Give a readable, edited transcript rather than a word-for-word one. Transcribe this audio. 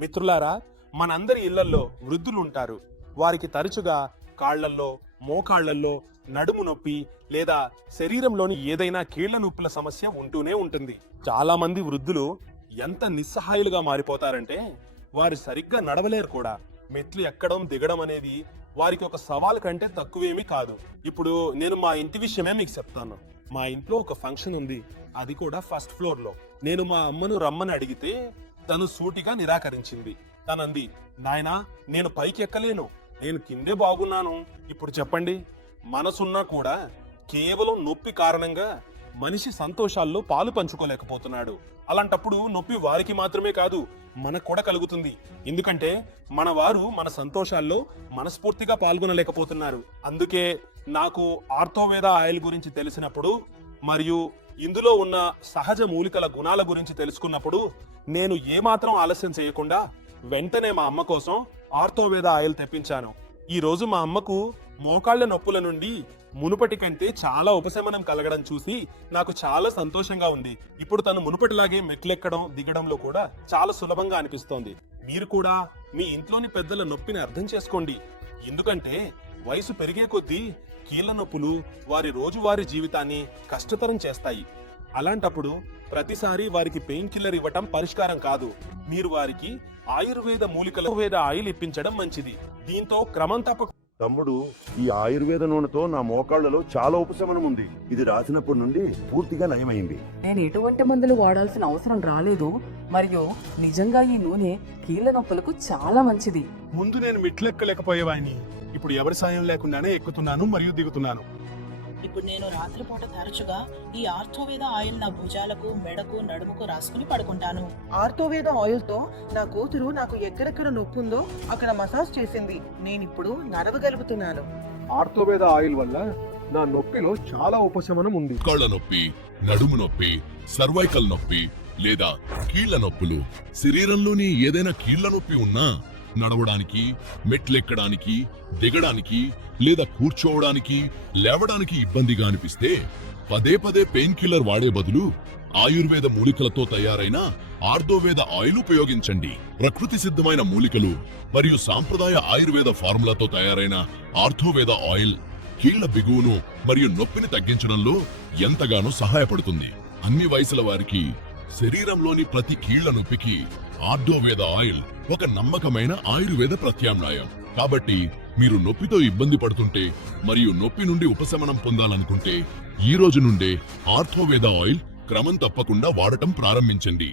మిత్రులారా, మనందరి ఇళ్లల్లో వృద్ధులు ఉంటారు. వారికి తరచుగా కాళ్లల్లో, మోకాళ్లల్లో నడుము నొప్పి లేదా శరీరంలోని ఏదైనా కీళ్ల నొప్పుల సమస్య ఉంటూనే ఉంటుంది. చాలా మంది వృద్ధులు ఎంత నిస్సహాయులుగా మారిపోతారంటే వారు సరిగ్గా నడవలేరు కూడా. మెట్లు ఎక్కడం దిగడం అనేది వారికి ఒక సవాల్ కంటే తక్కువేమీ కాదు. ఇప్పుడు నేను మా ఇంటి విషయమే మీకు చెప్తాను. మా ఇంట్లో ఒక ఫంక్షన్ ఉంది, అది కూడా ఫస్ట్ ఫ్లోర్ లో. నేను మా అమ్మను రమ్మని అడిగితే తను సూటిగా నిరాకరించింది. తనంది, నాయనా నేను పైకి ఎక్కలేను, నేను కిందే బాగున్నాను. ఇప్పుడు చెప్పండి, మనసున్నా కూడా కేవలం నొప్పి కారణంగా మనిషి సంతోషాల్లో పాలు పంచుకోలేకపోతున్నాడు. అలాంటప్పుడు నొప్పి వారికి మాత్రమే కాదు, మనకు కూడా కలుగుతుంది. ఎందుకంటే మన వారు మన సంతోషాల్లో మనస్ఫూర్తిగా పాల్గొనలేకపోతున్నారు. అందుకే నాకు ఆర్థోవేద ఆయిల్ గురించి తెలిసినప్పుడు మరియు ఇందులో ఉన్న సహజ మూలికల గుణాల గురించి తెలుసుకున్నప్పుడు నేను ఏమాత్రం ఆలస్యం చేయకుండా వెంటనే మా అమ్మ కోసం ఆర్థోవేద ఆయిల్ తెప్పించాను. ఈ రోజు మా అమ్మకు మోకాళ్ల నొప్పుల నుండి మునుపటి కంటే చాలా ఉపశమనం కలగడం చూసి నాకు చాలా సంతోషంగా ఉంది. ఇప్పుడు తను మునుపటిలాగే మెట్లెక్కడం దిగడంలో కూడా చాలా సులభంగా అనిపిస్తోంది. మీరు కూడా మీ ఇంట్లోని పెద్దల నొప్పిని అర్థం చేసుకోండి. ఎందుకంటే వయసు పెరిగే కొద్దీ కీళ్ల నొప్పులు వారి రోజువారీ జీవితాన్ని కష్టతరం చేస్తాయి. అలాంటప్పుడు ప్రతిసారి వారికి పెయిన్ కిల్లర్ ఇవ్వటం పరిష్కారం కాదు. మీరు వారికి ఆయుర్వేద మూలికల ఆయిల్ ఇప్పించడం మంచిది. దీంతో క్రమం తప్ప తమ్ముడు, ఈ ఆయుర్వేద నూనెతో నా మోకాళ్లలో చాలా ఉపశమనం ఉంది. ఇది రాసినప్పటి నుండి పూర్తిగా నయమైంది. నేను ఎటువంటి మందులు వాడాల్సిన అవసరం రాలేదు. మరియు నిజంగా ఈ నూనె కీళ్ల నొప్పులకు చాలా మంచిది. ముందు నేను మెట్లెక్కలేకపోయేవాడిని, ఇప్పుడు ఎవరి సాయం లేకుండానే ఎక్కుతున్నాను మరియు దిగుతున్నాను. ఇప్పుడు నేను రాత్రిపూట తరచుగా ఈ ఆర్థోవేద ఆయిల్ నా భుజాలకు, మెడకు, నడుముకు రాసుకుని పడుకుంటాను. ఆర్థోవేద ఆయిల్ తో నా కూతురు నాకు ఎక్కడెక్కడ నొప్పి ఉందో అక్కడ మసాజ్ చేసింది. నేనిప్పుడు నడవగలుగుతున్నాను. ఆర్థోవేద ఆయిల్ వల్ల నా నొప్పిలో చాలా ఉపశమనం ఉంది. కాళ్ళ నొప్పి, నడుము నొప్పి, సర్వైకల్ నొప్పి లేదా కీళ్ల నొప్పులు, శరీరంలోని ఏదైనా కీళ్ల నొప్పి ఉన్నా నడవడానికి, మెట్లెక్కడానికి, దిగడానికి లేదా కూర్చోవడానికి, లేవడానికి ఇబ్బందిగా అనిపిస్తే పదే పదే పెయిన్ కిల్లర్ వాడే బదులు ఆయుర్వేద మూలికలతో తయారైన ఆర్థోవేద ఆయిల్ ఉపయోగించండి. ప్రకృతి సిద్ధమైన మూలికలు మరియు సాంప్రదాయ ఆయుర్వేద ఫార్ములాతో తయారైన ఆర్థోవేద ఆయిల్ కీళ్ల బిగువును మరియు నొప్పిని తగ్గించడంలో ఎంతగానో సహాయపడుతుంది. అన్ని వయసుల వారికి, శరీరంలోని ప్రతి కీళ్ల నొప్పికి ఆర్థోవేద ఆయిల్ ఒక నమ్మకమైన ఆయుర్వేద ప్రత్యామ్నాయం. కాబట్టి మీరు నొప్పితో ఇబ్బంది పడుతుంటే మరియు నొప్పి నుండి ఉపశమనం పొందాలనుకుంటే ఈ రోజు నుండే ఆర్థోవేద ఆయిల్ క్రమం తప్పకుండా వాడటం ప్రారంభించండి.